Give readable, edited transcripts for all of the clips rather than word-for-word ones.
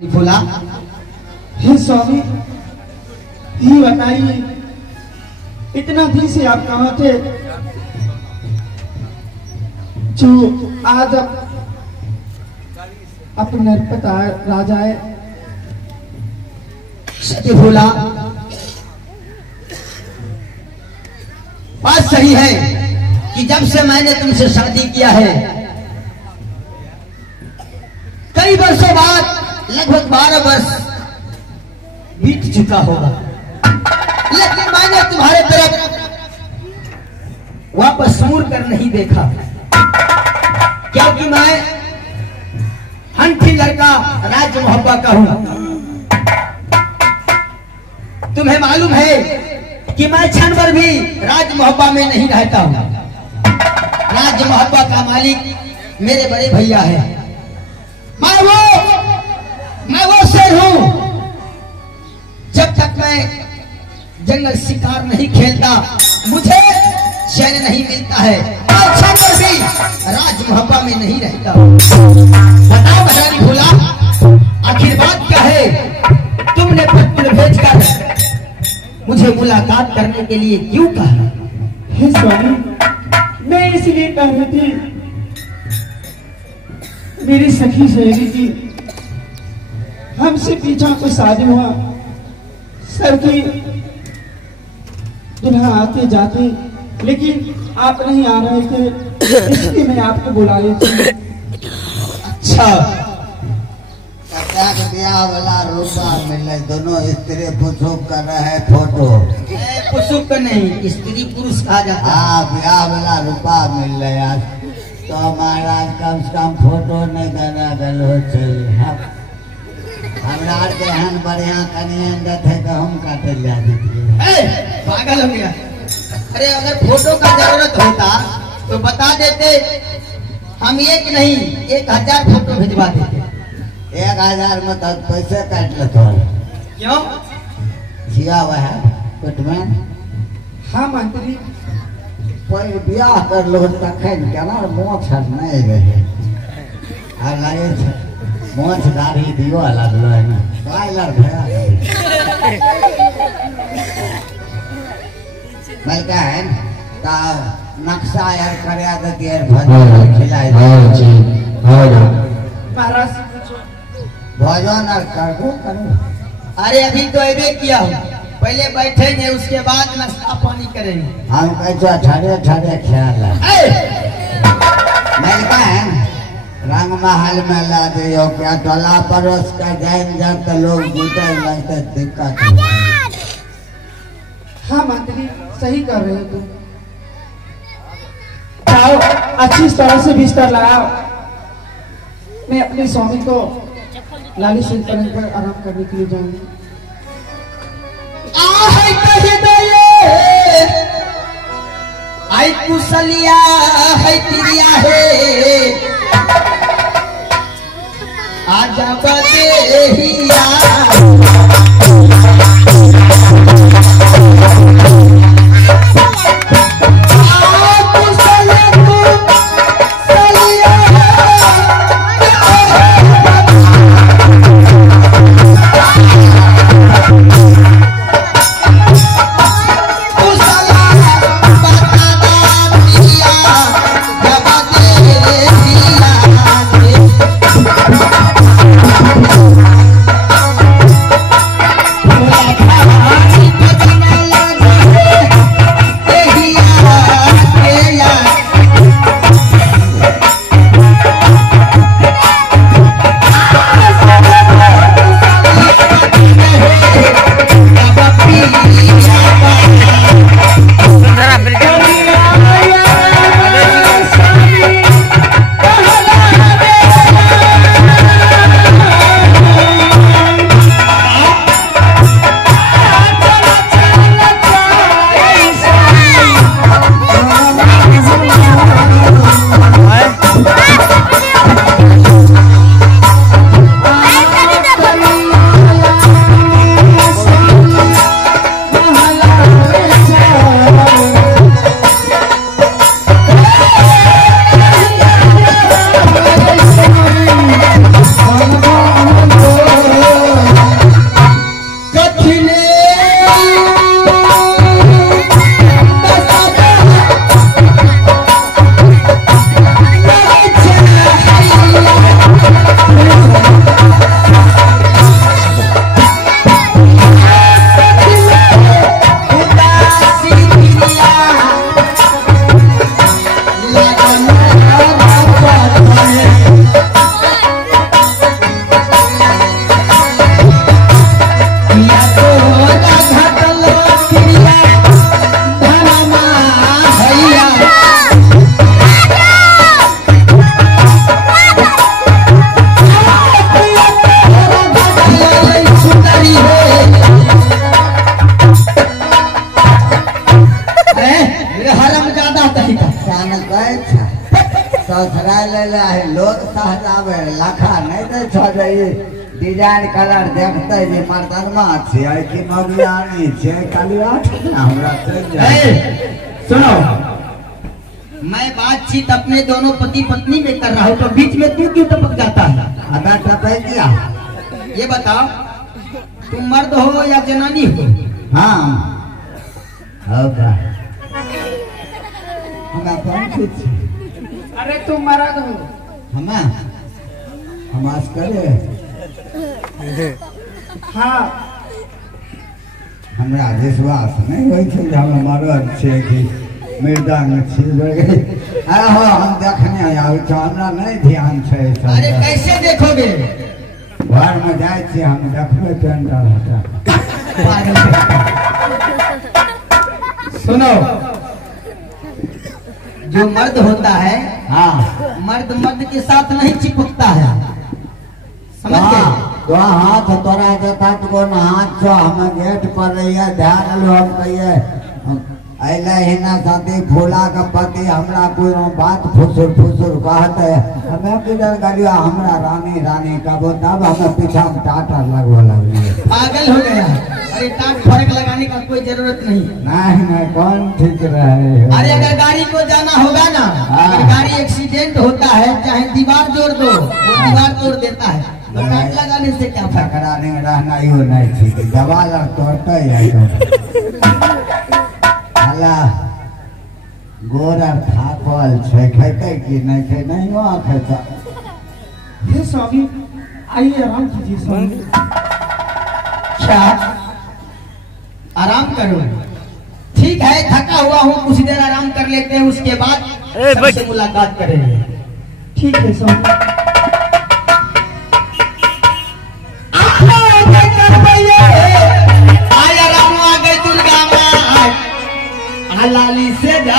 बोला, हे स्वामी, ये बताइए इतना दिन से आप कहाँ थे जो आज अपने नरपत राजा है। सत्य बोला, बात सही है कि जब से मैंने तुमसे शादी किया है, कई वर्षों बाद लगभग 12 वर्ष बीत चुका होगा, लेकिन मैंने तुम्हारे तरफ वापस मुड़ कर नहीं देखा, क्योंकि मैं हंठी लड़का राज मोहब्बा का हूं। तुम्हें मालूम है कि मैं क्षण भर भी राज मोहब्बा में नहीं रहता हूं। राज मोहब्बा का मालिक मेरे बड़े भैया है। मैं वो शेर हूं। जब तक मैं जंगल शिकार नहीं खेलता, मुझे चैन नहीं मिलता है। मैं क्षण भर भी राज मोहब्बा में नहीं रहता। बताओ भरारी भोला, आखिर बात क्या है? तुमने पत्र भेजकर मुझे मुलाकात करने के लिए क्यों कहा? हे स्वामी, मैं इसलिए कह रही थी, मेरी सखी सहेली की हमसे पीछा को शादी हुआ, सबकी दुल्हा आते जाते, लेकिन आप नहीं आ रहे थे, इसलिए मैं आपको बुला ली थी। अच्छा, ब्याह वाला रूपा मिले, दोनों स्त्री पुरुष कर रहे हैं फोटो। पुरुष का नहीं, स्त्री पुरुष कहा जाता है। हाँ, ब्याह वाला रूपा मिल रहे यार, तो हमारा कम से कम फोटो नहीं देना गलो चाहिए। हमरा के हन बढ़िया कनियन देते तो हम काटे ले दीजिए। पागल हो गया? अरे अगर फोटो का जरूरत होता तो बता देते, हम एक नहीं 1000 फोटो भिजवा देते। 1000 में तो पैसे काट लेते हो। क्यों? जिया हुआ है कुटमैन। हाँ मंत्री, कोई ब्याह कर लो तखन केना मोछ नहीं रहे, आ लगे मोछ दाढ़ी दियो लगलो है ना, बाइलर भया बल्कि है ता नक्शा यार करे तो देर भर खिलाए महाराज भोजन और करबो करो। अरे अभी तो ऐबे किया हूँ, पहले बैठेंगे उसके बाद नाश्ता पानी करेंगे। हम कैसे ठहरे ठहरे ख्याल मिलता है रंग महल में ला दियो, क्या टोला पड़ोस का जान जब तो लोग बूटे लगते दिक्कत। हाँ मंत्री, सही कर रहे हो तुम। आओ, अच्छी तरह से बिस्तर लगाओ, मैं अपने स्वामी को लाली सिंह पर आराम करने के लिए जाऊंगी। आई कुशलिया है तिरिया है, आजा बदेहिया। है लोग सहजावे लखा नहीं दे छोड़े डिजाइन कलर देखते जे मर्दनमा छे कि मगियानी छे खाली आठ हमरा सुनो, मैं बातचीत अपने दोनों पति पत्नी में कर रहा हूँ तो बीच में तू क्यों टपक जाता है? अबे टपक गया। ये बताओ तुम मर्द हो या जनानी हो? हाँ होगा हमें कौन सी? अरे तुम मर्द हो। हम आज करे हाँ हमरा विश्वास नहीं होई छै जे हम मरद छै कि मृदंग छी। हो हम देखने आबै छ हमरा नहीं ध्यान छै। अरे कैसे देखोगे? घर में जाए छी हम देखबे पेंडल हटा। सुनो, जो मर्द होता है हाँ मर्द मर्द के साथ नहीं चिपकता है, समझ गए? तो हाथ तोरा जता को हाथ छो हम गेट पर रहिए ध्यान लो हम कहिए अले हिना साथी फूला का पति हमरा कोई बात फुसुर फुसुर कहते हमें किधर गलिया हमरा रानी रानी कबो तब हमें पीछा में टाटा लगवा लगी। पागल हो गया। अरे टाट फर्क लगाने का कोई जरूरत नहीं। नहीं कौन ठीक रहे। अरे अगर गाड़ी को जाना होगा ना, अगर गाड़ी एक्सीडेंट होता है चाहे दीवार जोड़ दो वो दीवार तोड़ देता है, तो टाट लगाने से क्या फर्क? टकराने में रहना ही नहीं ठीक। दवा लग तोड़ते है गोरा थाकल छै खेते कि नहीं खे नहीं हो खेता। हे स्वामी आइए आराम कीजिए स्वामी। क्या आराम करो? ठीक है, थका हुआ हूँ, कुछ देर आराम कर लेते हैं, उसके बाद सबसे मुलाकात करेंगे। ठीक है स्वामी। आया राम आ गई दुर्गा माँ लाली से जा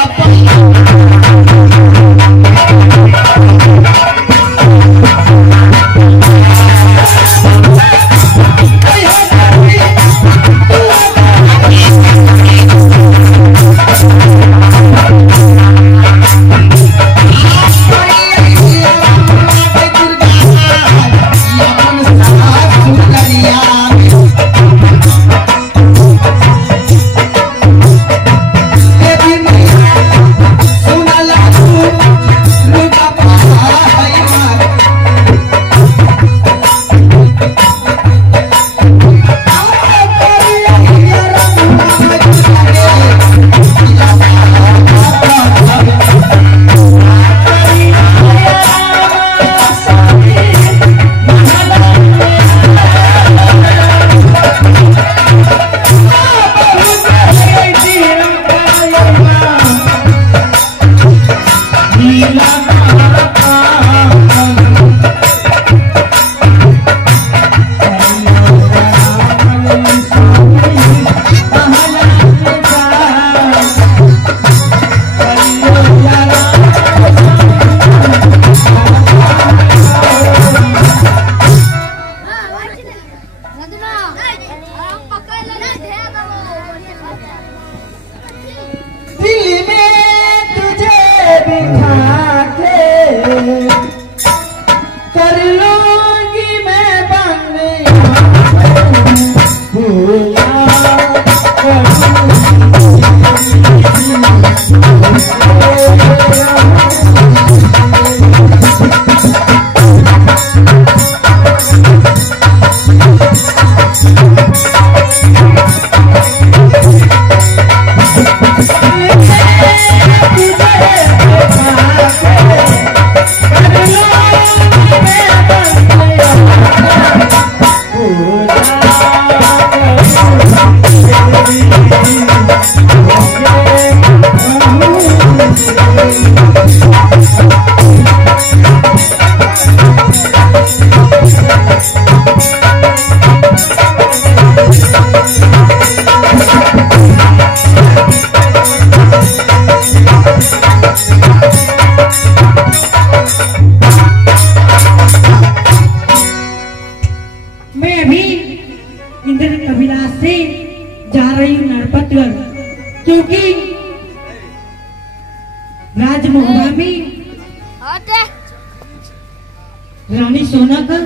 रानी सोनाकर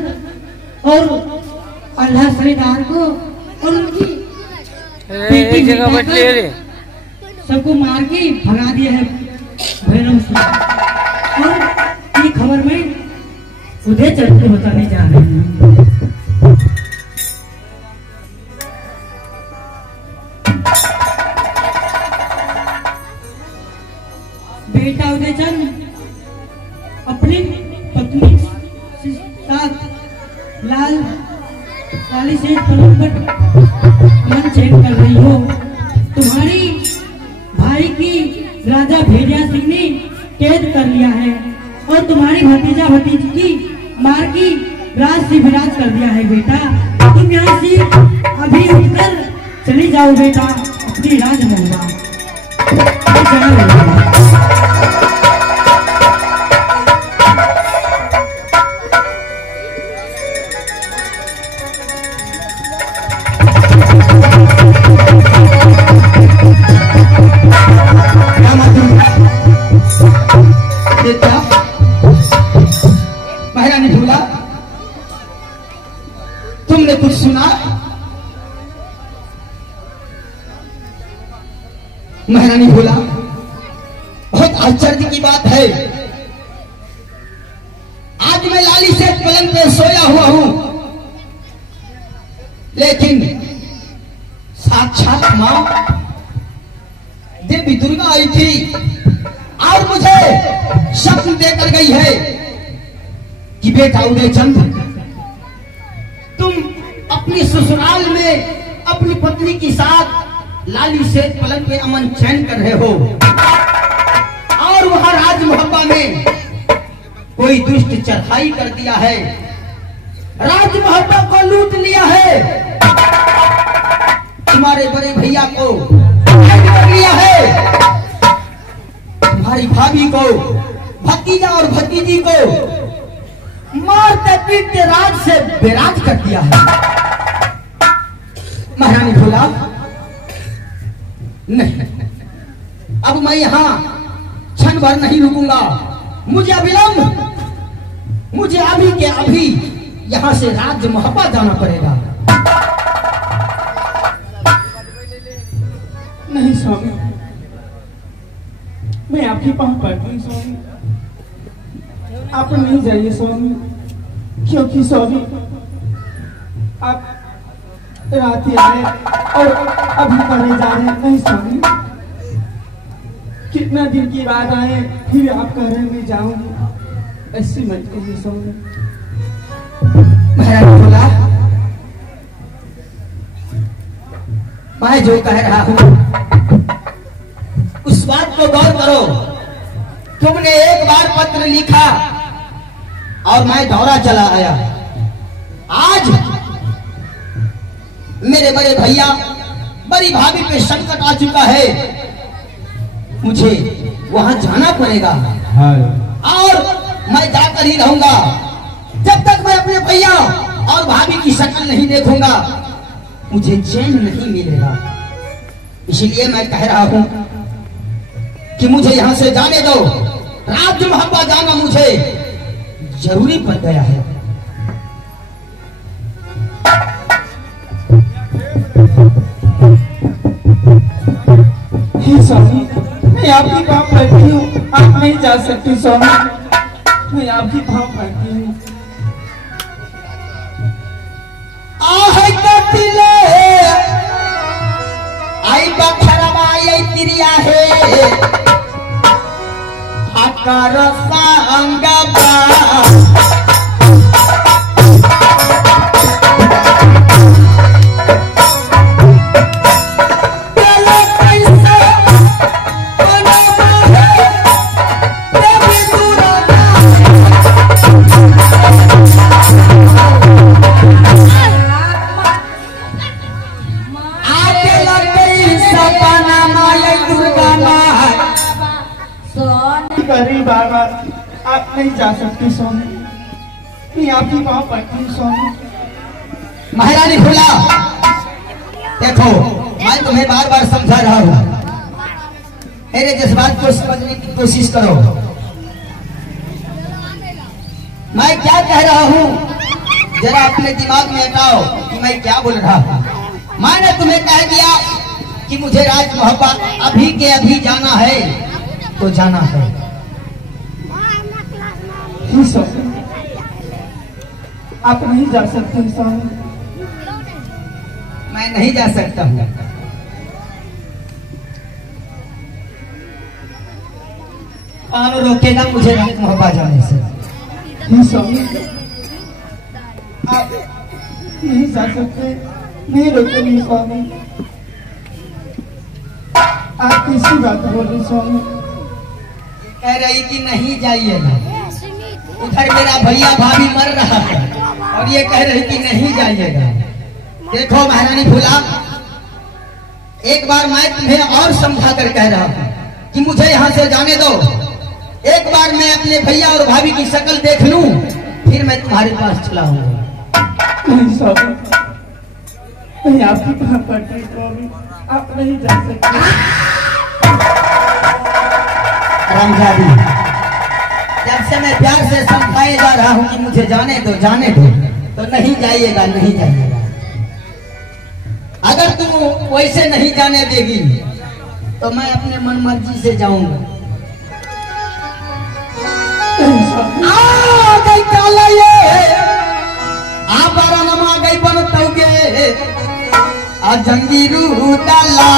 और अल्लाह सरदार को और उनकी बेटी जगह बैठे रे सबको मार के भगा दिया है भैरव सिंह। और ये खबर मैं उदय चंद को बताने जा रही हूँ। बेटा उदय चंद अपनी पत्नी के साथ लाली से पलंग पर मन चैन कर रही हो। तुम्हारी भाई की राजा भेड़िया सिंह ने कैद कर लिया है और तुम्हारी भतीजा भतीजी की मार की राज से विराज कर दिया है। बेटा तुम यहाँ से अभी उठकर चली जाओ बेटा अपनी राजमहल। महारानी भूला, तुमने कुछ सुना? महारानी भूला, बहुत आश्चर्य की बात है। आज मैं लाली से पलंग पे सोया हुआ हूं, लेकिन साक्षात मां देवी दुर्गा आई थी और मुझे शब्द देकर गई है कि बेटा उदय चंद, तुम अपनी ससुराल में अपनी पत्नी के साथ लाली से पलंग पे अमन चैन कर रहे हो और वहां राज मोहब्बा में कोई दुष्ट चढ़ाई कर दिया है, राज मोहब्बा को लूट लिया है, तुम्हारे बड़े भैया को कैद कर लिया है, तुम्हारी भाभी को, भतीजा और भतीजी को मारते पीटते राज से बेराज कर दिया है। महारानी भोला, नहीं, अब मैं यहां क्षण भर नहीं रुकूंगा। मुझे अभी के अभी यहां से राज मोहब्बा जाना पड़ेगा। नहीं स्वामी, मैं आपके पास पड़ती हूँ स्वामी, आप नहीं जाइए स्वामी, क्योंकि स्वामी आप रात ही आए और अभी पढ़े जा रहे हैं। नहीं स्वामी, कितना दिन की बात आए फिर आप कह रहे मैं जाऊंगी, ऐसी मत कहिए स्वामी। महाराज बोला, मैं जो कह रहा हूं उस बात को गौर करो। तुमने एक बार पत्र लिखा और मैं दौरा चला आया। आज मेरे बड़े भैया बड़ी भाभी पे संकट आ चुका है, मुझे वहां जाना पड़ेगा और मैं जाकर ही रहूंगा। जब तक मैं अपने भैया और भाभी की शक्ल नहीं देखूंगा मुझे चैन नहीं मिलेगा। इसलिए मैं कह रहा हूं कि मुझे यहां से जाने दो। राज मोहब्बा जाना मुझे जरूरी पड़ गया है। स्वामी, मैं आपकी भाव पढ़ती हूँ, आप नहीं जा सकती स्वामी, मैं आपकी भाव पढ़ती हूँ। आई बखरवा ये तिरिया है आकार संगबा बाबा, आप नहीं जा सकते स्वामी, मैं आपकी पाँव पड़ती हूँ स्वामी। महारानी भोला, देखो मैं तुम्हें बार बार समझा रहा हूँ, मेरे जज्बात को समझने की कोशिश करो। मैं क्या कह रहा हूँ जरा अपने दिमाग में हटाओ कि मैं क्या बोल रहा हूँ। मैंने तुम्हें कह दिया कि मुझे राज मोहब्बत अभी के अभी जाना है तो जाना है। जी स्वामी, आप नहीं जा सकते स्वामी। मैं नहीं जा सकता हूँ। कौन रोकेगा मुझे राज मोहब्बत जाने से? जी स्वामी, आप नहीं जा सकते, नहीं रोकेंगे स्वामी। आप किसी बात बोल रहे स्वामी? कह रही कि नहीं जाइएगा। उधर मेरा भैया भाभी मर रहा है और ये कह रही कि नहीं जाइएगा। देखो महारानी फूला, एक बार मैं तुम्हें और समझा कर कह रहा हूँ कि मुझे यहाँ से जाने दो। एक बार मैं अपने भैया और भाभी की शक्ल देख लूं, फिर मैं तुम्हारे पास चला हूँ। नहीं स्वामी, नहीं आपकी कहाँ पड़ती स्वामी, आप नहीं जा सकते। रामजादी, जब से मैं प्यार से समझाए जा रहा हूँ कि मुझे जाने दो तो नहीं जाइएगा, नहीं जाइएगा। अगर तुम वैसे नहीं जाने देगी तो मैं अपने मन मर्जी से जाऊंगा। आ गई काला ये आप नमा गई बनतौगे आ जंगीरू डाला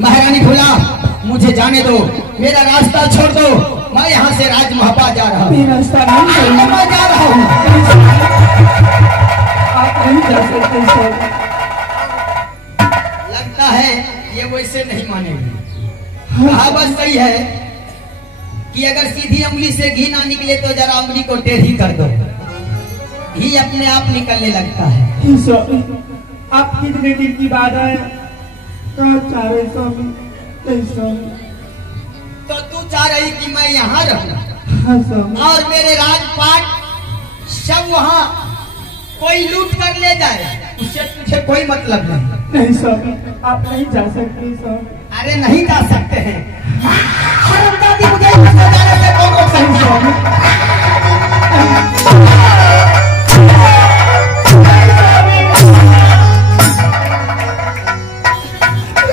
महारानी फूला, मुझे जाने दो, मेरा रास्ता छोड़ दो। मैं यहाँ से राज मोहब्बत जा रहा हूँ। रास्ता नहीं, मैं जा रहा हूँ। आप नहीं जा सकते स्वामी। लगता है ये वैसे नहीं मानेगी। कहावत सही है कि अगर सीधी उंगली से घी ना निकले तो जरा उंगली को टेढ़ी कर दो, घी अपने आप निकलने लगता है। स्वामी, आप कितने दिन की बात है? चाह रहे स्वामी? नहीं स्वामी। तो तू चाह रही कि मैं यहाँ रहूं? हाँ स्वामी। और मेरे राजपाट सब वहाँ कोई लूट कर ले जाए, उससे तुझे कोई मतलब नहीं। नहीं स्वामी, आप नहीं जा सकते स्वामी। अरे नहीं जा सकते हैं। मुझे जाने से कौन रोक सकता है? स्वामी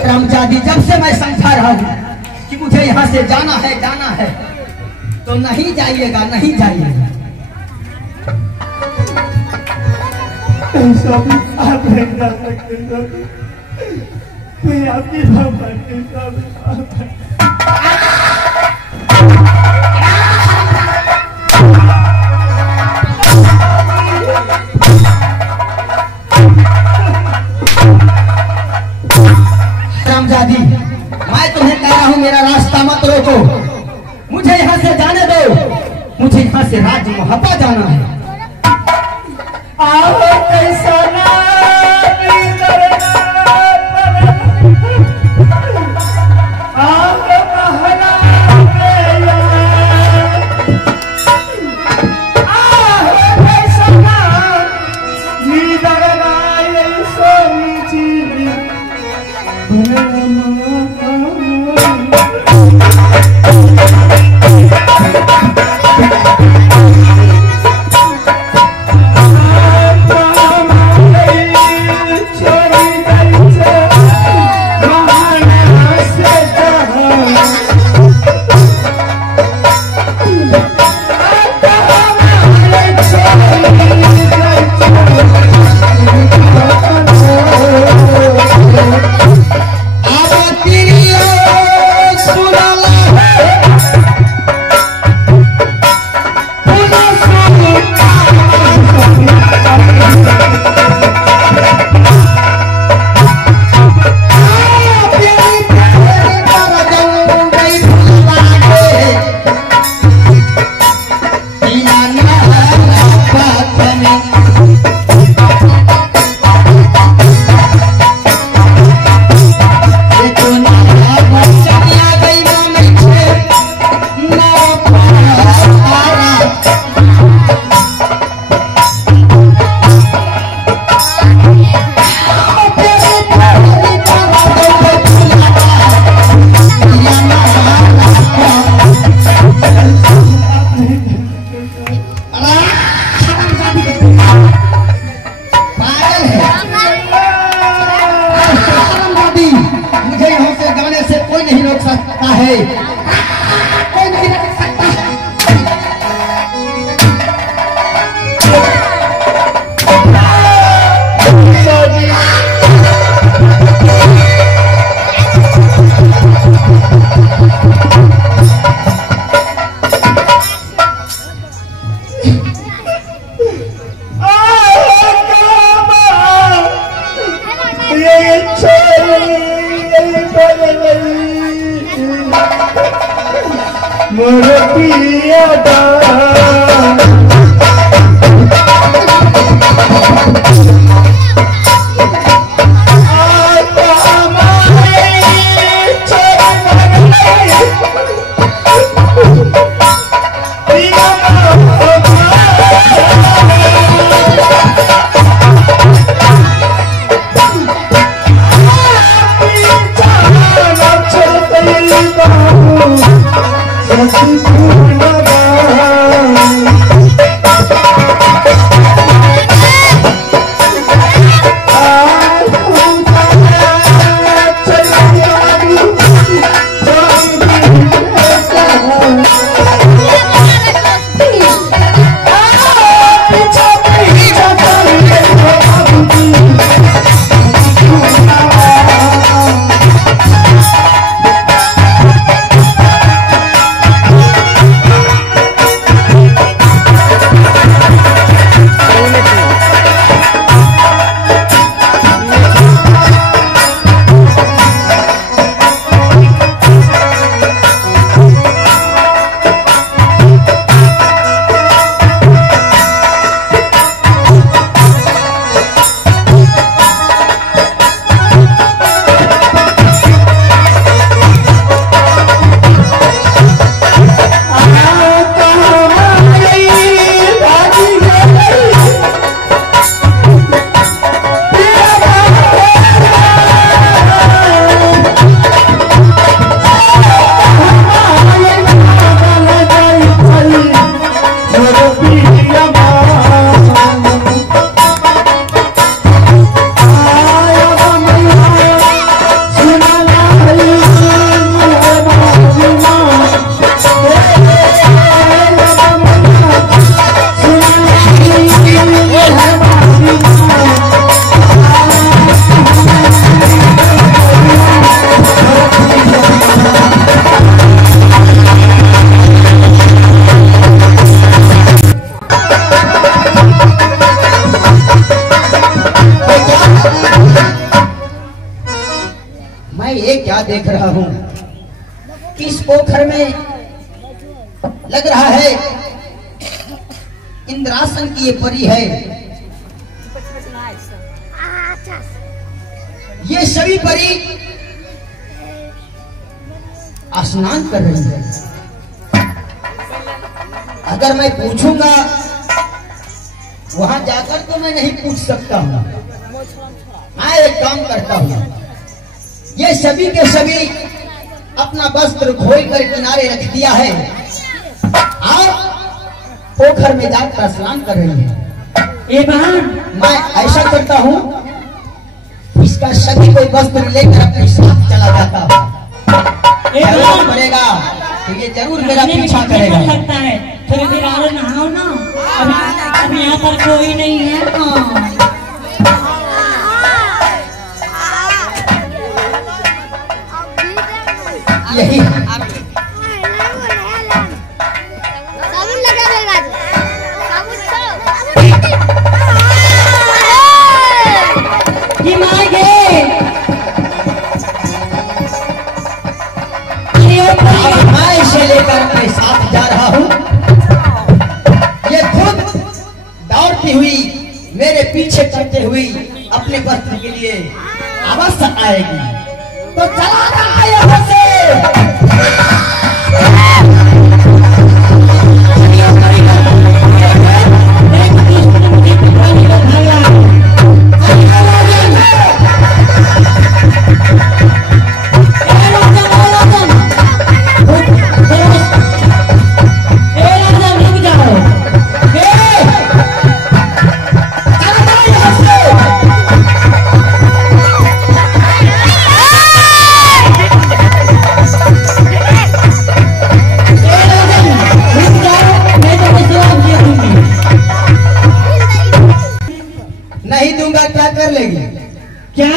रामजादी, जब से मैं समझा रहा हूँ कि मुझे यहाँ से जाना है तो नहीं जाइएगा, नहीं जाइएगा। स्वामी आप नहीं जा सकते स्वामी, मैं आपकी भगवान के स्वामी। रामजादी, मैं तुम्हें कह रहा हूँ मेरा रास्ता मत रोको, मुझे यहाँ से जाने दो, मुझे यहाँ से राज मोहब्बा जाना है। आओ कैसा क्या देख रहा हूँ कि इस पोखर में लग रहा है इंद्रासन की ये परी है। ये सभी परी स्नान कर रही है। अगर मैं पूछूंगा वहां जाकर तो मैं नहीं पूछ सकता हूं। मैं एक काम करता हूं, ये सभी के सभी अपना वस्त्र खोल कर किनारे रख दिया है और पोखर में जाकर स्नान कर रही है। मैं ऐसा करता हूं, इसका सभी कोई वस्त्र लेकर अपने साथ चला जाता हूं। पड़ेगा तो ये जरूर मेरा पीछा करेगा। लगता है थोड़ी देर और नहाओ ना, अभी यहाँ पर कोई नहीं है। यही मैं इसे लेकर अपने साथ जा रहा हूँ। ये खुद दौड़ती हुई मेरे पीछे चलते हुई अपने वस्त्र के लिए अवश्य आएगी। तो चला रहा है यहाँ से। नहीं दूंगा, क्या कर लेगी? क्या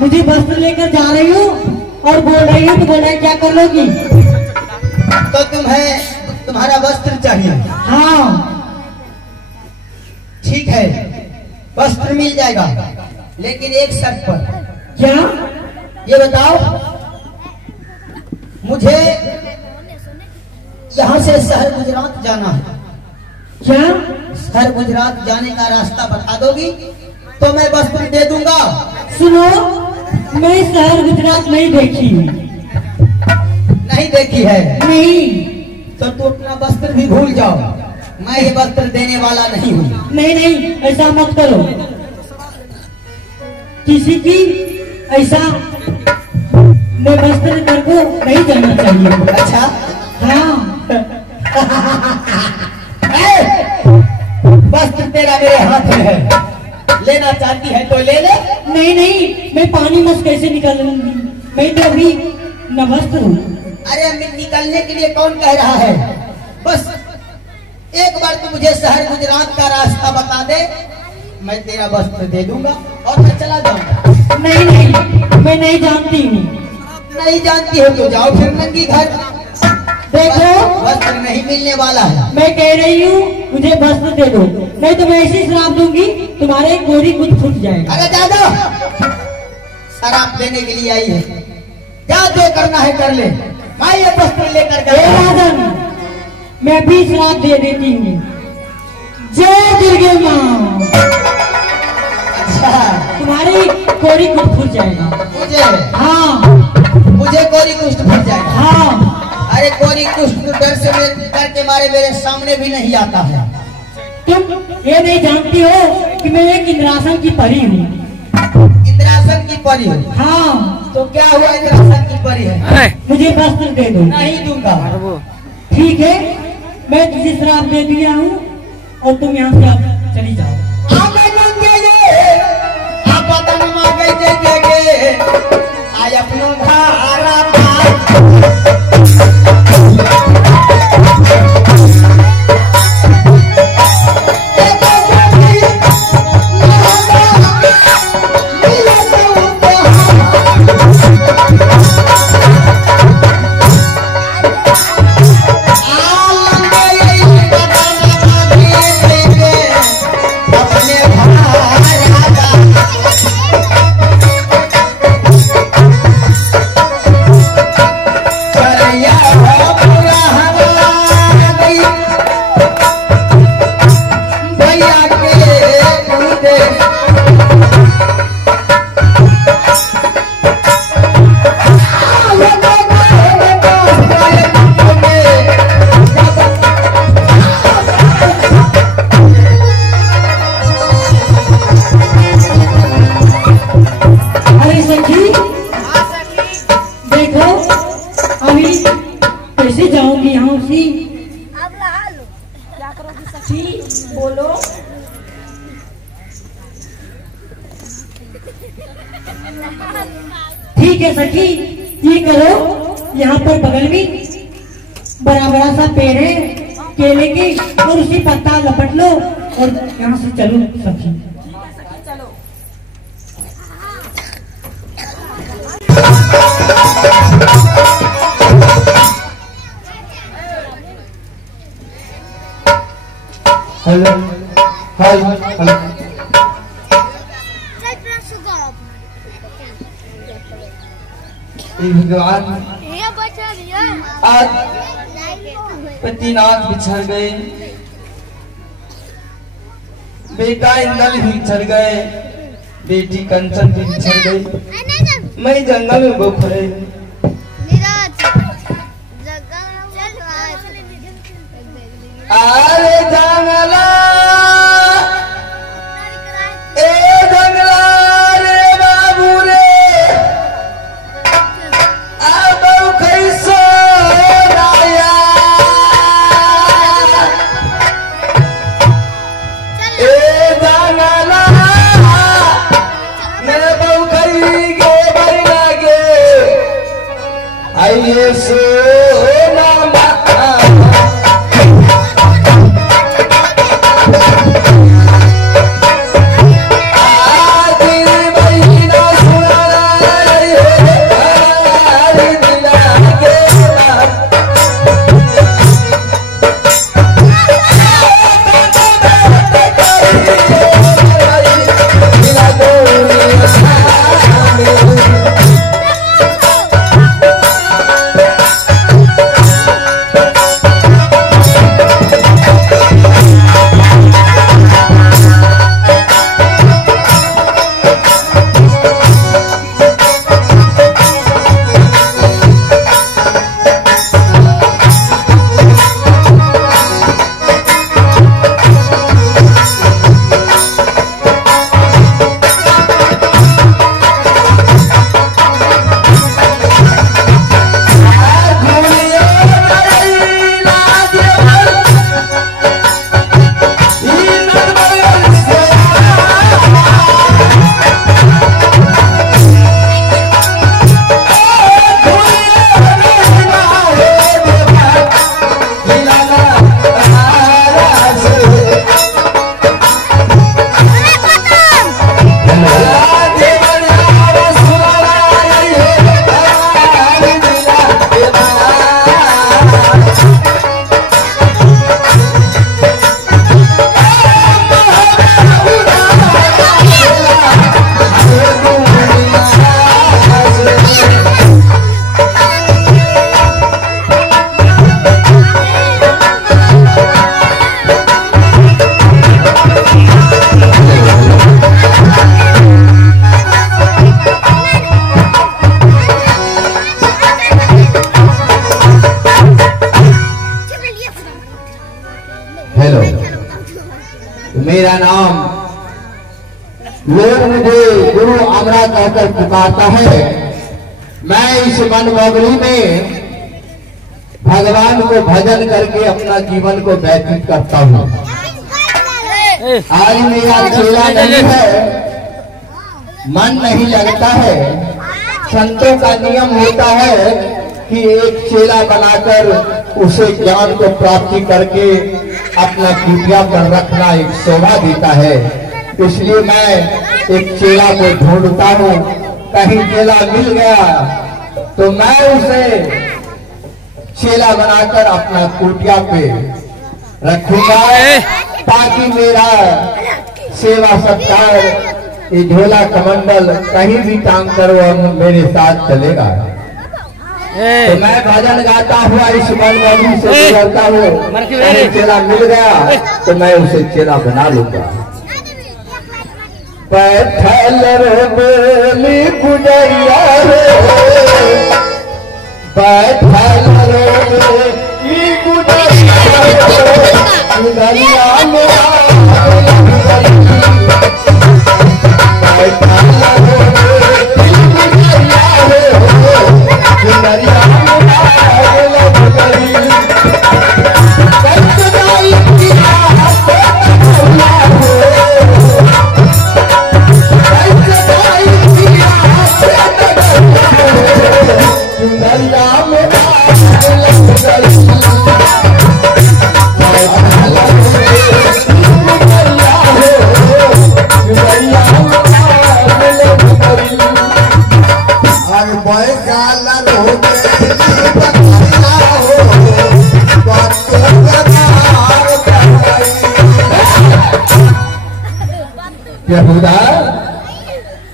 मुझे वस्त्र लेकर जा रही हूँ और बोल रही हूँ तो बोल रहे क्या कर लोगी? तो तुम्हारा वस्त्र चाहिए? हाँ ठीक है, वस्त्र मिल जाएगा, लेकिन एक शर्त पर। क्या? ये बताओ, मुझे यहाँ से शहर गुजरात जाना है। क्या? शहर गुजरात जाने का रास्ता बता दोगी तो मैं वस्त्र दे दूंगा। सुनो, मैं शहर गुजरात नहीं देखी। नहीं देखी है? नहीं। तो तू अपना वस्त्र भी भूल जाओ, मैं ये वस्त्र देने वाला नहीं हूँ। नहीं नहीं, ऐसा मत करो। किसी की ऐसा मैं वस्त्र कर को नहीं जाना चाहिए। अच्छा हाँ। वस्त्र तेरा मेरे हाथ में है, लेना चाहती है तो ले ले। नहीं नहीं, मैं पानी में कैसे निकल लूंगी? मैं तो अभी न वस्त्र हूँ। अरे मैं निकलने के लिए कौन कह रहा है? बस एक बार तू मुझे शहर गुजरात का रास्ता बता दे, मैं तेरा वस्त्र दे दूंगा और मैं चला जाऊंगा। नहीं नहीं, मैं नहीं जानती हूँ। नहीं जानती हो तो जाओ फिर नंगी घर। देखो, वस्त्र नहीं मिलने वाला है। मैं कह रही हूँ मुझे वस्त्र दे दो, नहीं तो मैं ऐसी शराब दूंगी तुम्हारे गोरी कुछ फूट जाएगा। अरे दादा, शराब देने के लिए आई है, क्या जो करना है कर ले, मैं ये वस्त्र लेकर गया। राजन, मैं भी शराब दे देती हूँ। जय दुर्गे माँ। अच्छा, तुम्हारी गोरी कुछ फूट जाएगा। मुझे? हाँ, मुझे गोरी कुष्ठ फट जाएगा? हाँ। अरे गोरी कुष्ठ तो डर से डर के मारे मेरे सामने भी नहीं आता है। तुम ये नहीं जानती हो कि मैं एक इंद्रासन की परी हूँ। इंद्रासन की परी हो? हाँ। तो क्या हुआ, इंद्रासन की परी है? मुझे वस्त्र दे दो। नहीं दूंगा। ठीक है, मैं तुझे शराब दे दिया हूँ और तुम यहाँ से आप चली जाओ। आय अपनो धारा अरे सखी देखो अभी कैसे जाऊंगी यहाँ से। क्या करोगी सखी बोलो। ठीक है सखी ये करो, यहाँ पर बगल में बड़ा बड़ा सा पेड़ है केले के, और उसी पत्ता लपट लो और यहाँ से चलो सखी। चलो हेलो हेलो हेलो भगवान आज पतिनाथ बिछड़ गए, बेटा इंदल भी बिछड़ गए, बेटी कंचन भी बिछड़ गई। मैं जंगल में बख रही हूँ। अरे जंगला ए जंगला रे बाबू रे, अब कैसो राया ए जंगला मेरे बहु कई गे बड़ी लागे आइए सो मेरा नाम लोग मुझे गुरु अमरा कहकर पुकारता है। मैं इस वन मोगली में भगवान को भजन करके अपना जीवन को व्यतीत करता हूँ। आज मेरा चेला नहीं है, मन नहीं लगता है। संतों का नियम होता है कि एक चेला बनाकर उसे ज्ञान को प्राप्ति करके अपना कुटिया पर रखना एक शोभा देता है। इसलिए मैं एक चेला को ढूंढता हूँ। कहीं चेला मिल गया तो मैं उसे चेला बनाकर अपना कुटिया पे रखूंगा, ताकि मेरा सेवा सत्कार ये झोला कमंडल कहीं भी काम करो और मेरे साथ चलेगा। तो मैं भजन गाता हुआ इस मनमोहनी से गुजरता हूँ। कहीं चेला मिल गया तो मैं उसे चेला बना लूंगा। बैठल रे बेली गुजरिया रे, बैठल रे बेली गुजरिया रे, गुजरिया मेरा बैठल रे यहूदा,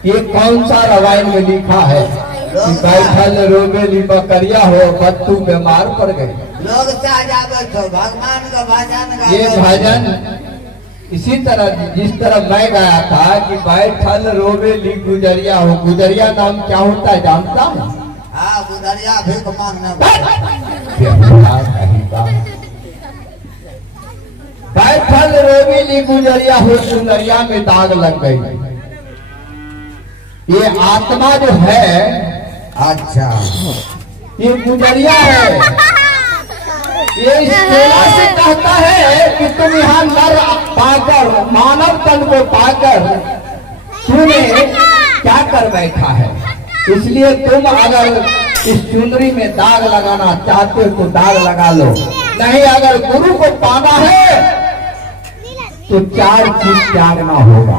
ये कौन सा रामायण में लिखा है कि बैठल रोबेली बकरिया हो बत्तू बीमार पड़ गई? लोग जावे तो भगवान का भजन ये भजन इसी तरह जिस तरह मैं गाया था कि बैठल रोबेली गुजरिया हो। गुजरिया नाम क्या होता है जानता हूँ? हाँ, गुजरिया भीख मांगने बैठल रोबेली गुजरिया हो, सुंदरिया में दाग लग गई। ये आत्मा जो है, अच्छा, ये गुजरिया है। ये इस चेला से कहता है कि तुम यहाँ नर पाकर, मानव तन को पाकर तूने क्या कर बैठा है। इसलिए तुम अगर इस चुनरी में दाग लगाना चाहते हो तो दाग लगा लो, नहीं अगर गुरु को पाना है तो 4 चीज त्यागना होगा।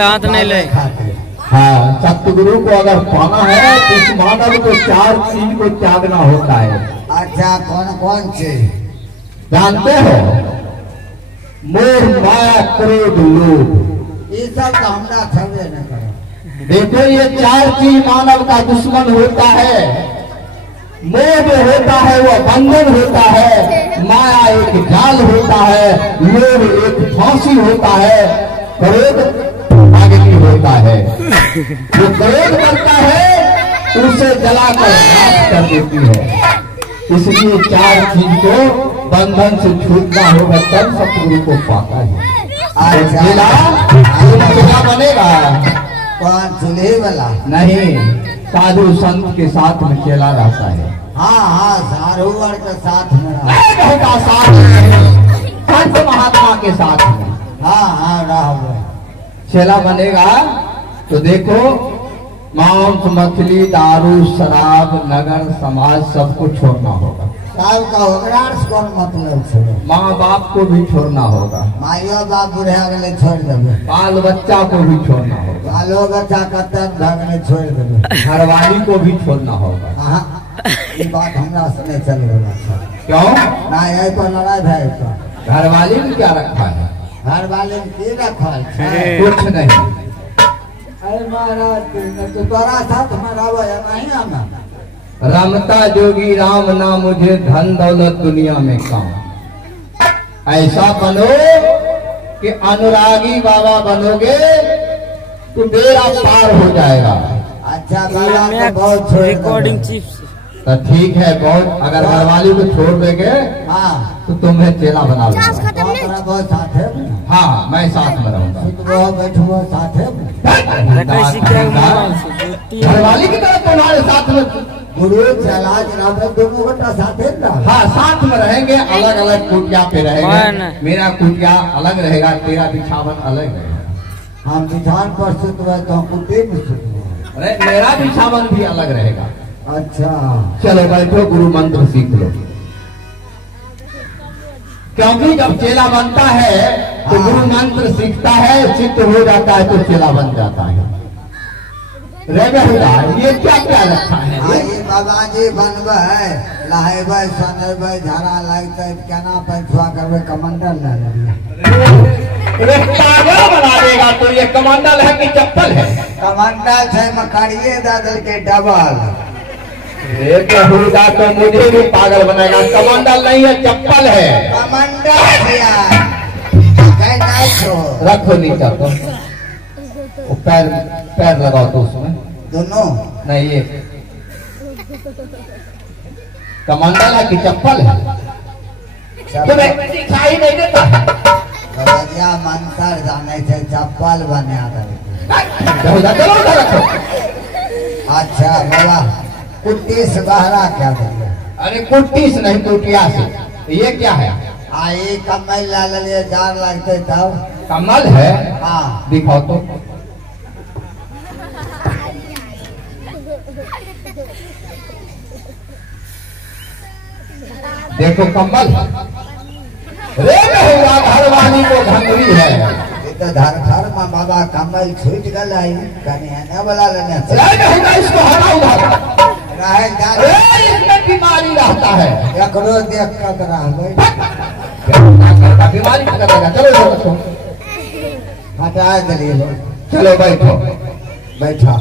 हाथ नहीं ले। हाँ, सतगुरु को अगर पाना है तो इस मानव को 4 चीज को त्यागना होता है। अच्छा, कौन कौन चीज जानते हो? मोह, माया, क्रोध, लोभ। ये सब तो हमरा छबे न करो। देखो, ये 4 चीज मानव का दुश्मन होता है। मोह जो होता है वो बंधन होता है, माया एक जाल होता है, लोभ एक फांसी होता है, क्रोध आगे होता है। जो क्रोध करता है उसे जलाकर नाश कर देती है। इसलिए 4 चीज को बंधन से छूटना होगा, तब सतगुरु को पाता है। चेला बनेगा कौन? चूल्हे वाला नहीं, साधु संत के साथ में चेला रहता है। हाँ हाँ, सारूवर के साथ में रहता, साथ में संत महात्मा के साथ में। हाँ हाँ, रह चेला बनेगा तो देखो, मांस, मछली, दारू, शराब, नगर, समाज सबको छोड़ना होगा। साहब का होगा कौन मतलब छो? माँ बाप को भी छोड़ना होगा, माइयो बाप बुढ़े अगले छोड़ देवे, बाल बच्चा को भी छोड़ना होगा, बालो बच्चा कतर भगने छोड़ देवे, घरवाली को भी छोड़ना होगा। हाँ, ये बात हमरा से नहीं चल रहा। क्यों? ना यही पर लड़ाई भाई तो घरवाली में क्या रखा है? घर वाले में की रखल है? कुछ नहीं। अरे महाराज, तो तोरा साथ में रहो या नहीं? हम रमता जोगी राम ना मुझे धन दौलत दुनिया में काम। ऐसा बनो कि अनुरागी बाबा बनोगे तो बेड़ा पार हो जाएगा। अच्छा बाबा को बहुत छोड़ रिकॉर्डिंग चिप्स। तो ठीक है, बहुत अगर घरवाली को छोड़ देंगे हाँ, तो तुम्हें चेला बना लूंगा। तो तेरा बहुत साथ है। हाँ, मैं साथ में रहूंगा। तो बैठो साथ है। घरवाली की तरह तुम्हारे साथ में गुरु चला जनाब दोनों घंटा साथ है ना? हाँ, साथ में रहेंगे, अलग अलग कुटिया पे रहेंगे। मेरा कुटिया अलग रहेगा, तेरा बिछावन अलग रहेगा। हम बिछावन पर सुत हुए तो कुटिया में सुत हुए। अरे मेरा बिछावन भी अलग रहेगा। अच्छा, चलो बैठो, गुरु मंत्र सीख लो। क्योंकि जब चेला बनता है तो गुरु मंत्र सीखता है, चित्त हो जाता है तो चेला बन जाता है। ये क्या क्या रखा है? ये बाबा जी बनबे लहेबे सनेबे झाड़ा लगते केना पैठुआ करबे कमंडल ले लेबे। पागल बना देगा तो ये कमंडल है कि चप्पल है? कमंडल है, मकड़िए दादल के डबल। बेहुदा तो मुझे भी पागल बनाएगा। कमंडल नहीं है, चप्पल है। कमंडल रखो नीचे तो वो पैर लगाओ तो उसमें दोनों नहीं, ये कमंडल है कि चप्पल है? तुम्हें दिखाई नहीं देता? बढ़िया मंत्र जाने से चप्पल बना बेहुदा चलो उधर रखो। अच्छा बाबा, कुट्टी से बहरा क्या बोले? अरे कुट्टी से नहीं, कुटिया से। ये क्या है? आई कमल ला लिए जार लगते तब। कमल है? हाँ, दिखाओ तो। देखो कमल। रे बेहुदा घरवाली को घंगरी है। तो धरखर में बाबा कमल छूट गल है कन्या ने बोला लेने इसको हटाओ रहे जा इसमें बीमारी रहता है एकरो देख कर रहबै बीमारी पकड़ लेगा। चलो रखो हटा दिलिए चलो बैठो बैठा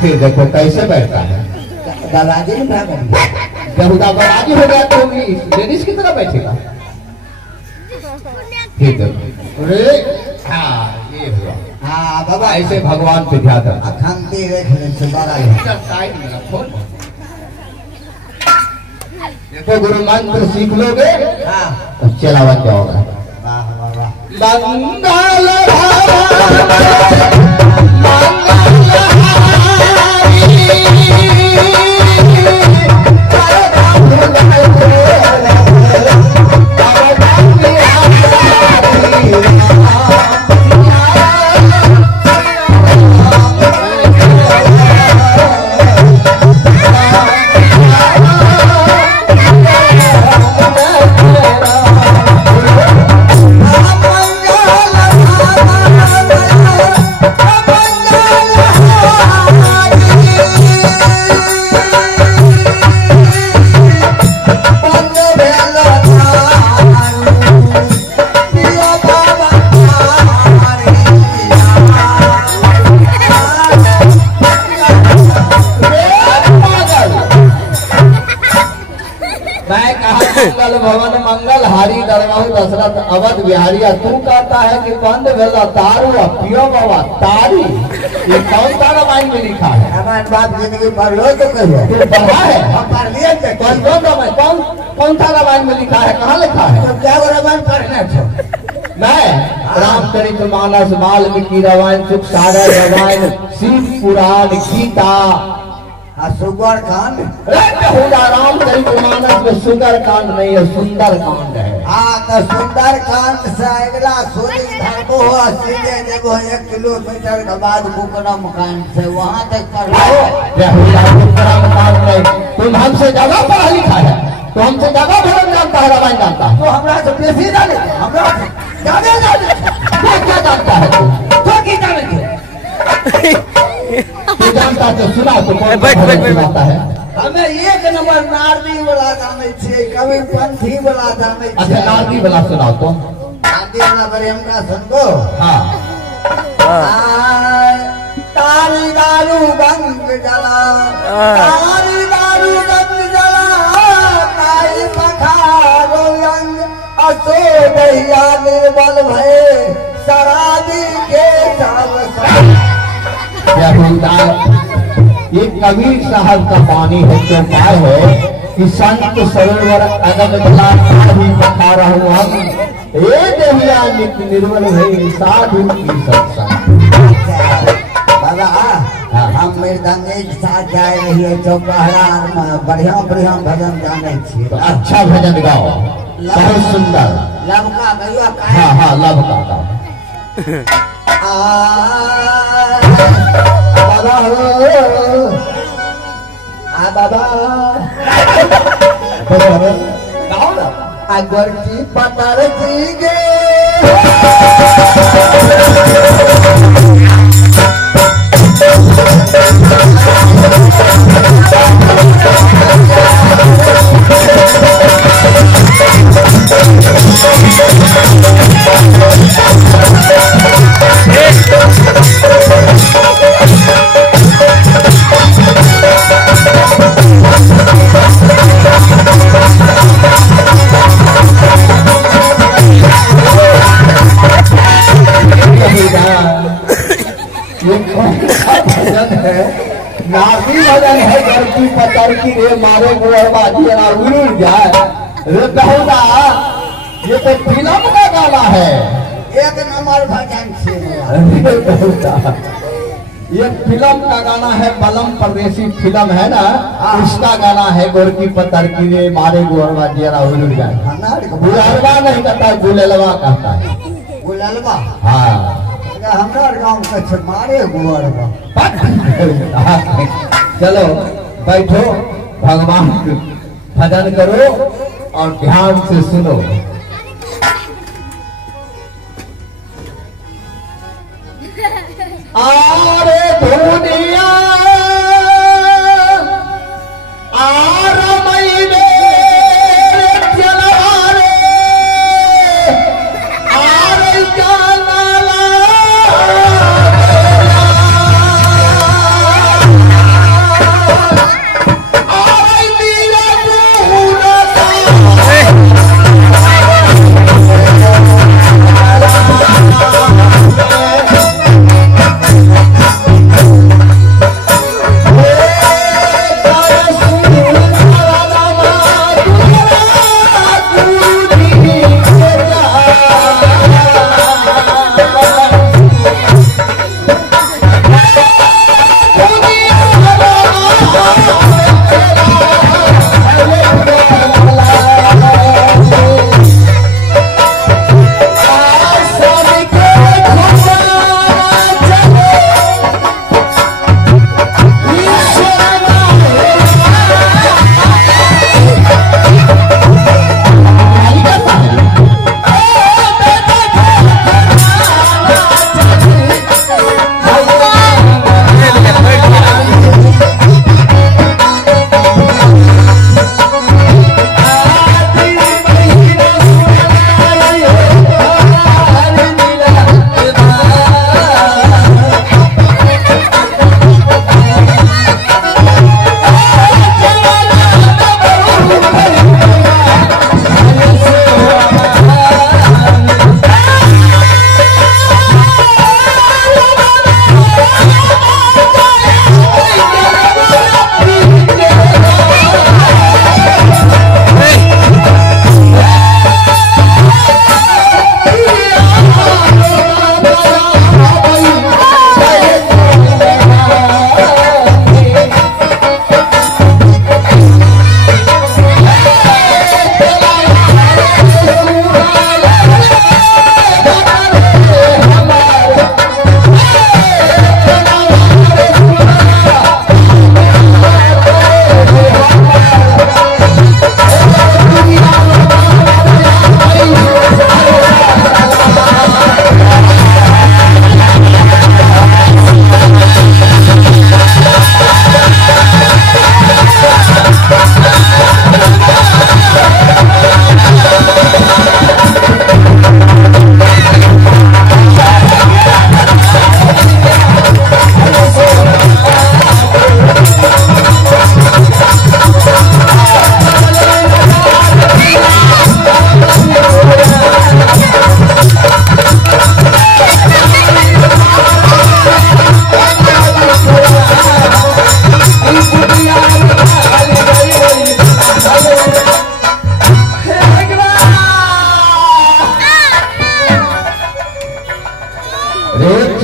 फिर देखो कैसे बैठता है दादाजी ने क्या कर दिया जब राजी हो गया तो लेडीज की तरह बैठेगा। फिर देखो अरे हाँ ये हुआ हाँ बाबा ऐसे भगवान पे ध्यान रखो। अखंती रेख ले सुबारा साइड में रखो। देखो गुरु मंत्र सीख लोगे हाँ तो चला बन जाओगा। वाह वाह वाह मंगल मंगल भवन मंगल हारी दरगाह दशरथ अवध बिहारी तू कहता है कि बंद वेला दारू पियो बाबा तारी ये कौन सा रामायण में लिखा है? हमारे बाप जिंदगी पढ़ लो तो कहिए फिर पढ़ा है हम पढ़ लिए थे कौन रामायण कौन सा रामायण में लिखा है? कहाँ लिखा है? तो क्या रामायण पढ़ने थे मैं रामचरितमानस वाल्मीकि रामायण सुख सागर रामायण शिव पुराण गीता सुगर कांड रामचरितमानस में सुंदर कांड नहीं है सुंदर कांड है। हाँ तो सुंदर कांड से अगला सूर्य धर्मो सीधे देखो 1 किलोमीटर के बाद कुकरम कांड से वहाँ तक पढ़ो। तुम हमसे ज्यादा पढ़ा लिखा है तो हमसे ज्यादा धर्म जानता है रामायण जानता है तो हमरा से बेसी जाने हमरा ज्यादा जाने क्या जानता है तो की जाने तू जानता तो सुना तो बैठ सुनाता है। हमें 1 नंबर नारदी वाला जाने छे कभी पंथी वाला जाने छे। अच्छा नारदी वाला सुनाओ तो नारदी वाला बड़े हमका सुनको। हाँ तारी दारू गंग जला तारी दारू गंग जला ताई पखारो रंग असो दहिया निर्बल भये शराबी के सब ये कबीर साहब का पानी है जो पाए है कि संत सरोवर अगम भी बता रहा हूँ हम ये देहिया नित्य निर्मल है साधु की सत्संग। बाबा हम मृदंगे के साथ जाए रही है चौपहरा बढ़िया बढ़िया भजन जाने छे। तो अच्छा भजन गाओ बहुत सुंदर लवका गयो हाँ हाँ लब का गाओ। बाबा हो बाबा गाओ ना अगर की पतर की गे नारदी भजन है घर की पतर की रे मारे गोरबाजी उड़ जाए रे बहुना ये तो फिल्म का गाना है। 1 नंबर भजन छे। ये फिल्म का गाना है बलम परदेसी फिल्म है ना उसका गाना है गोर की पतर की रे मारे गोरबाजी उड़ जाए। गुलरवा नहीं कहता है गुलेलवा कहता है गुललवा। हाँ हमारे गाँव का मारे गुलरवा। चलो बैठो भगवान भजन करो और ध्यान से सुनो।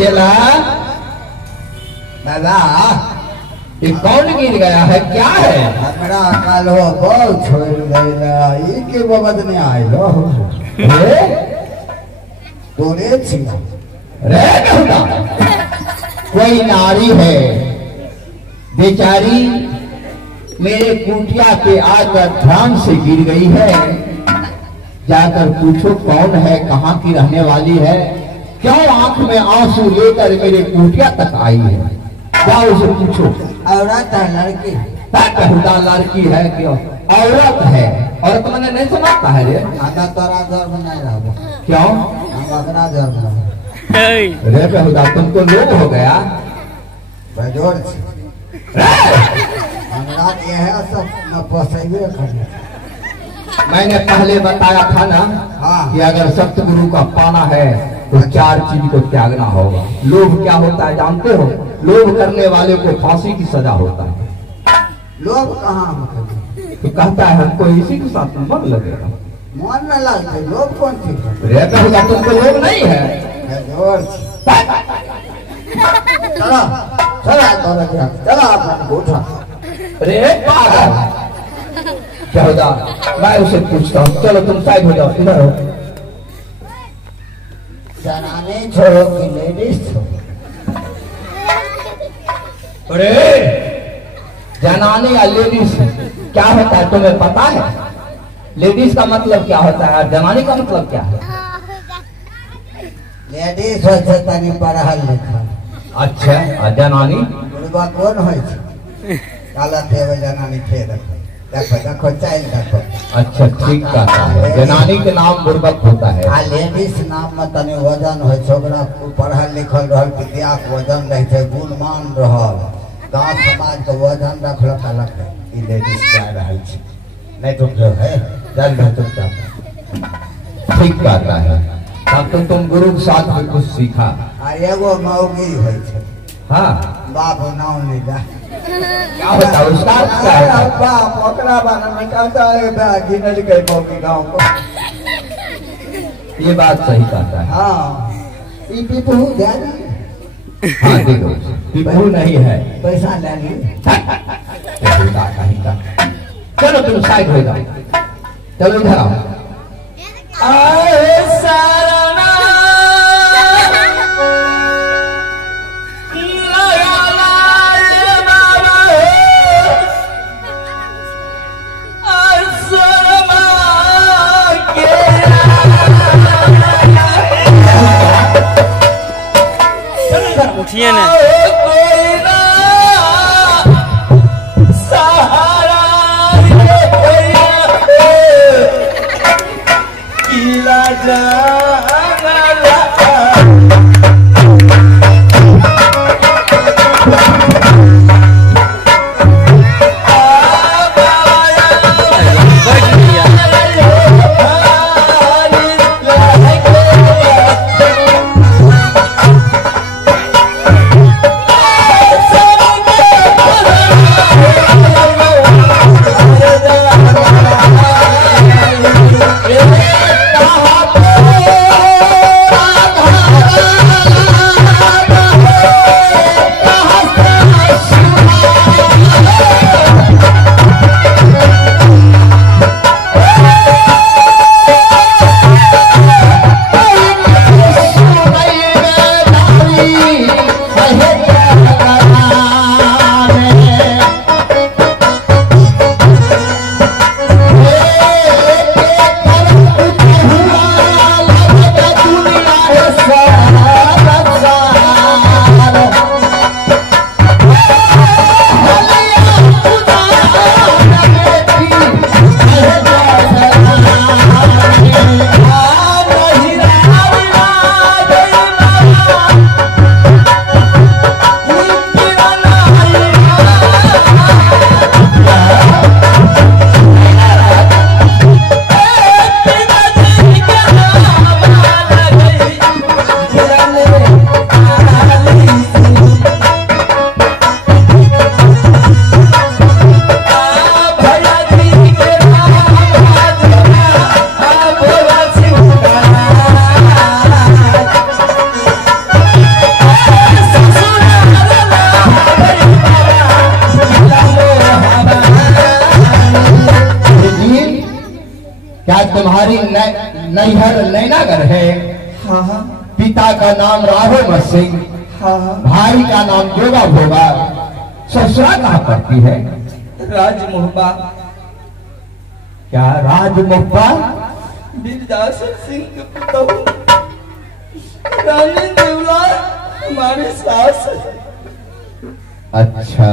चला दादा ये कौन गिर गया है, क्या है? हमरा काल हो बहुत छोड़ गईला ई के बगत नहीं आइलो रे तोरे छिया रे बेहुदा, कोई नारी है बेचारी मेरे कुटिया पे आकर ध्यान से गिर गई है। जाकर पूछो कौन है, कहाँ की रहने वाली है, क्यों आंख में आंसू लेकर मेरे कुटिया तक आई है। जाओ उसे पूछो। औरत है लड़की बेहुदा लड़की है क्यों? औरत है। औरत मैंने नहीं सुनाता है रे। आधा तोरा घर में नहीं रहो क्यों? हम अपना घर में रे बेहुदा तुम तो लोग हो गया। बजोड़ छी हमरा ये है सब न पोसैबे करे। मैंने पहले बताया था ना हाँ। कि अगर सतगुरु का पाना है तो 4 चीज को त्यागना होगा। लोभ क्या होता है जानते हो? लोभ करने वाले को फांसी की सजा होता है। लोग कहाँ हम करें? तो कहता है हमको इसी के साथ मन लगेगा। मन न लगते लोग कौन चीज करते? रे बेहुदा तुम तो लोग नहीं है। बजोड़ छी चलो चला तोरा घर चला अपन उठा रे पागल बेहुदा, मैं उसे पूछता हूँ। चलो तुम साइड हो जाओ, इधर हो। जनाने छोड़ो कि लेडीज छोड़ो? अरे जनानी या लेडीज क्या होता है तुम्हें पता है? लेडीज का मतलब क्या होता है और जनानी का मतलब क्या है? लेडीज हो छै तनी पढ़ल लिखल। अच्छा और जनानी? बुढ़बा कौन हो छै? काला देव जनानी फेर देखो देखो चाइल देखो। अच्छा ठीक कहता है, जनानी के नाम बुर्बक होता है। आ लेडीज नाम में तनी वजन हो छै, ओकरा पढ़ल लिखल रहल, विद्या के वजन रहे छै, गुणमान रहल, गाँव समाज के वजन रखलक अलग ई लेडीज कह रहल छै। नहीं तो क्यों है चल रह चुपचाप। ठीक कहता है। तब तो तुम गुरु के साथ में कुछ सीखा। आ एगो मौगी होइ छै, हाँ बाप नाम नहीं दा क्या होता है उसका अर्थ क्या है? बाप ओकरा बारे में कहता है गिनल गई मौगी गाँव को। ये बात सही कहता है। हाँ ई पिपहू दे दी, हाँ देखो पिपहू नहीं है। पैसा ले ली। बेहुदा कहीं का। चलो तुम साइड हो जाओ, चलो इधर आओ। उठिए ना। तुम्हारी नैहर नैनागढ़ है। हाँ हाँ पिता का नाम राघव सिंह, हाँ हाँ। भाई का नाम जोगा भोगा, ससुरा कहाँ पड़ती है? राजमोहबा। क्या राजमोहबा? विरदासन सिंह के पुतौ रानी देवला हमारे सास है। अच्छा,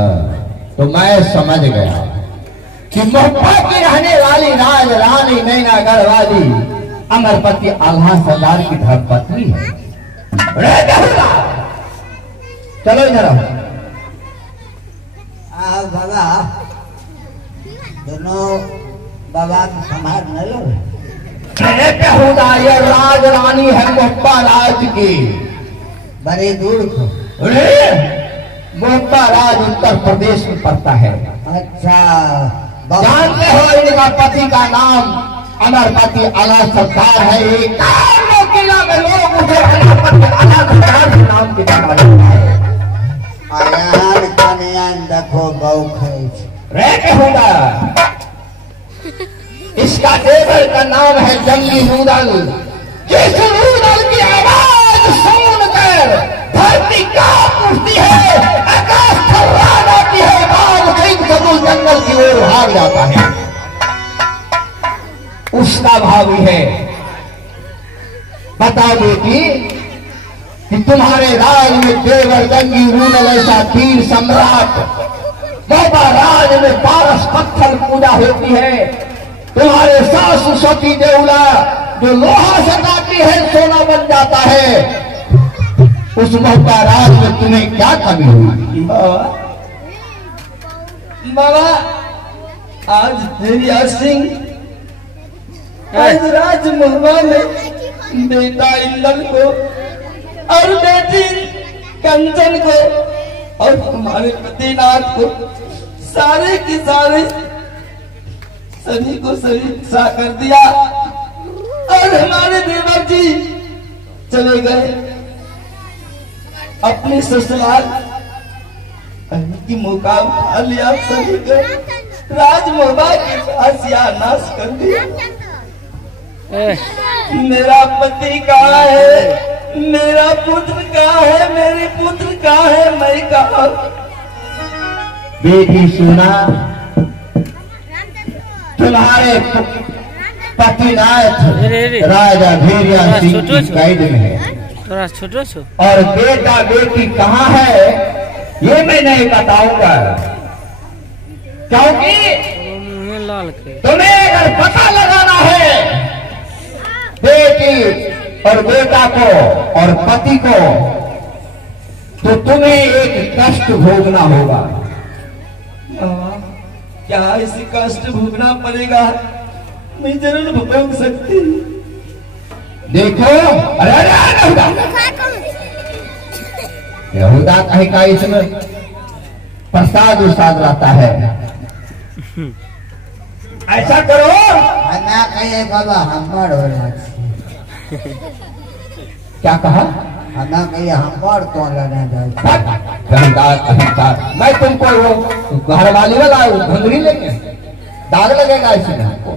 तो मैं समझ गया कि मोहब्बा की रहने वाली राज रानी नैनागढ़ वाली अमरपति आल्हा सरदार की धर्मपत्नी है। चलो इधर आओ। बाबा दोनों बाबा को संभाल न लो। ये राज रानी है मोहब्बा राज की। बड़े दूर को। मोहब्बा राज उत्तर प्रदेश में पड़ता है। अच्छा जानते हो इनका पति का नाम अमरपति आला सरदार है। किला में लोग मुझे अमरपति आला सरदार के नाम के जाना जाता है। आयान कन्यान देखो गौ खैच। इसका देवर का नाम है जंगी नूडल। जिस नूडल की आवाज सुनकर धरती कांप उठती है, आकाश थर्रा जाती है, बाघ सिंह सदुल जंगल की ओर भाग जाता है। उसका भावी है। बताओ बेटी कि तुम्हारे राज में देवर जंगी नूडल ऐसा वीर सम्राट, बाबा राज में पारस पत्थर पूजा होती है। तुम्हारे सासु सती देवला जो लोहा से काटती है सोना बन जाता है। उस मोहब्बा राज में तुम्हें क्या कमी हुई? बाबा आज देविया सिंह आज राजमोहबा में बेटा इल्लल को और बेटी कंचन को और हमारे पतिनाथ को सारे के सारे सभी को सभी सा कर दिया और हमारे देवर जी चले गए अपने ससुराल। की मौका उठा लिया सभी को राजमोहबा के पास या नाश कर दिया। मेरा पति कहाँ है? मेरा पुत्र कहाँ है? मेरी पुत्र कहाँ है? मैं कहाँ? बेटी सुना, तुम्हारे पतिनाथ राजा भेड़िया सिंह की कैद में है। थोड़ा छोटो छो। और बेटा बेटी कहाँ है ये मैं नहीं बताऊंगा, क्योंकि लाल तुम्हें अगर पता लगाना है बेटी और बेटा को और पति को, तो तुम्हें एक कष्ट भोगना होगा। क्या इसे कष्ट भोगना पड़ेगा? मैं जरूर भोग सकती। देखो, अरे यहूदा कहीं का इसमें प्रसाद उसाद रहता है। ऐसा करो, ना कहिए बाबा हमर होला। क्या कहा? ना कहिए हमर तो लड़ा मैं तुमको वो घर वाली वाला घुंघरी लेंगे, दाग लगेगा इसमें हमको।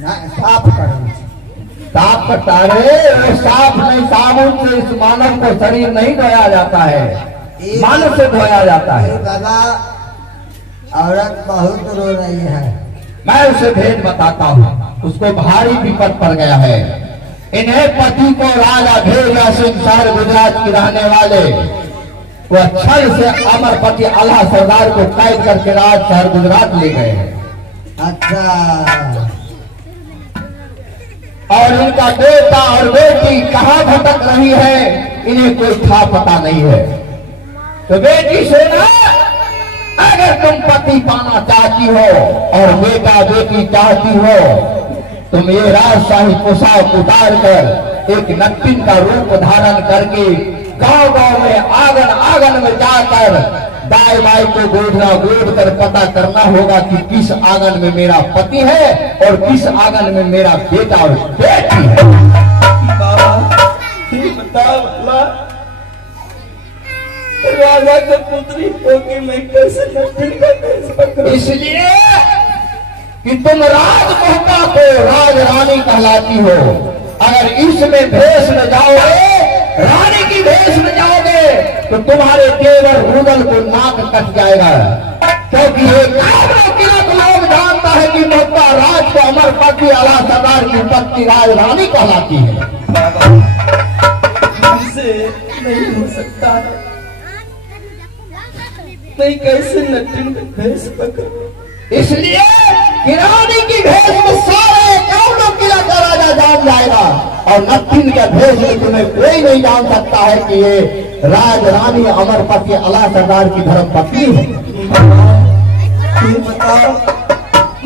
ना साफ करो। साफ करता रे, वो साफ नहीं, साबुन से इस मानव को शरीर नहीं धोया जाता है, मानव से धोया जाता है। बाबा औरत बहुत रो रही है। मैं उसे भेद बताता हूँ, उसको भारी विपद पड़ गया है। इन्हें पति को राजा भेड़िया सिंह शहर गुजरात की रहने वाले वो छल से अमरपति आल्हा सरदार को कैद करके राज शहर गुजरात ले गए हैं। अच्छा, और इनका बेटा और बेटी कहाँ भटक रही है इन्हें कोई था पता नहीं है। तो बेटी सोना, अगर तुम पति पाना चाहती हो और बेटा बेटी चाहती हो, तुम ये राजशाही पोशाक उतार कर एक नट्टिन का रूप धारण करके गांव गांव में आंगन आंगन में जाकर दाई माई को गोद कर पता करना होगा कि किस आंगन में मेरा पति है और किस आंगन में मेरा बेटा और बेटी है। राजा का पुत्री होके मैं कैसे नट्टिन का भेष पकड़ूं? इसलिए कि तुम राजमहता को राज रानी कहलाती हो। अगर इसमें भेष में जाओगे, रानी की भेष में जाओगे, तो तुम्हारे तेवर रूदल को नाक कट जाएगा। क्योंकि ये लोग जानता है कि महता राज को अमर पति आला सरदार की पत्नी राज रानी कहलाती है। हमसे नहीं हो सकता है। मैं कैसे नटिन का भेष पकड़ूं? इसलिए कि रानी की भेष में सारे कौनों किला का राजा जान जाएगा, और नटिन के भेष में तुम्हें कोई नहीं जान सकता है कि ये राज रानी अमर पति आला सरदार की धर्म पत्नी है। ये बताओ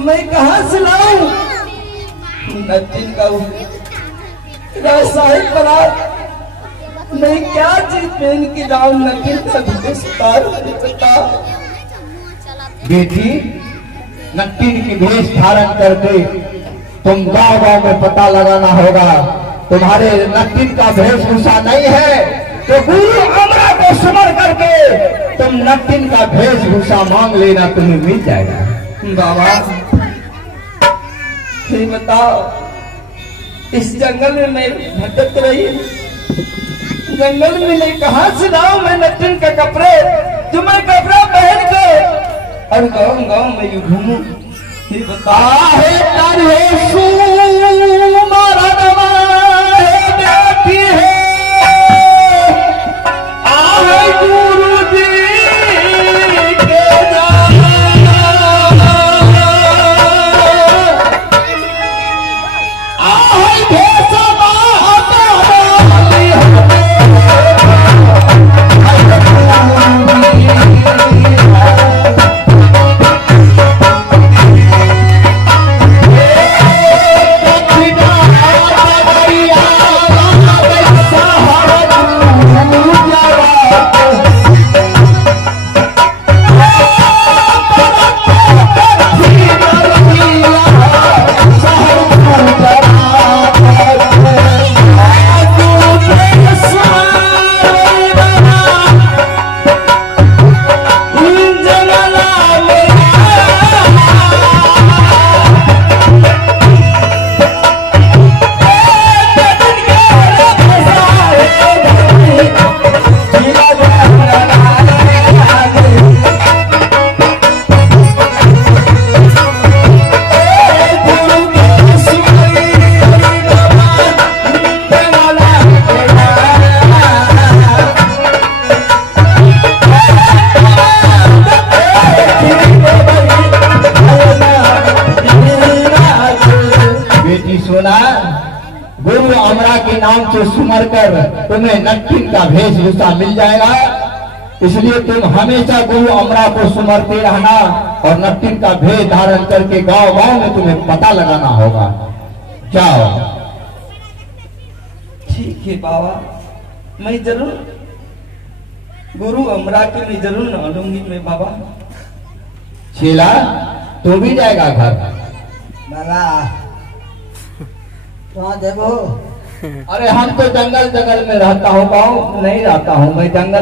मैं कहाँ से लाऊं नटिन का रासायनिक पदार्थ? मैं क्या चीज पहन के जाऊं नटिन का भेष बताओ। बेटी, नटिन की भेष धारण करके तुम गांव गांव में पता लगाना होगा। तुम्हारे नटिन का वेशभूषा नहीं है तो गुरु अमरा को सुमर करके तुम नटिन का वेशभूषा मांग लेना, तुम्हें मिल जाएगा। बाबा ये बताओ, इस जंगल में मैं भटक रही, जंगल में नहीं कहाँ से लाऊं मैं नटिन का कपड़े, जो मैं कपड़ा पहन के और गाँव गाँव में यूं घूमूं? ये बताओ। बेटी है आहे गुरु जी के गुरु अमरा के नाम से सुमर कर तुम्हें नटिन का वेशभूषा मिल जाएगा। इसलिए तुम हमेशा गुरु अमरा को सुमरते रहना और नटिन का भेष धारण करके गांव गांव में तुम्हें पता लगाना होगा। जाओ। ठीक है बाबा, मैं जरूर गुरु अमरा के मैं जरूर न लूंगी मैं बाबा। शीला तू भी जाएगा घर? बाबा तो देखो, अरे हम तो जंगल जंगल में रहता हूँ, गाँव नहीं रहता हूँ मैं, जंगल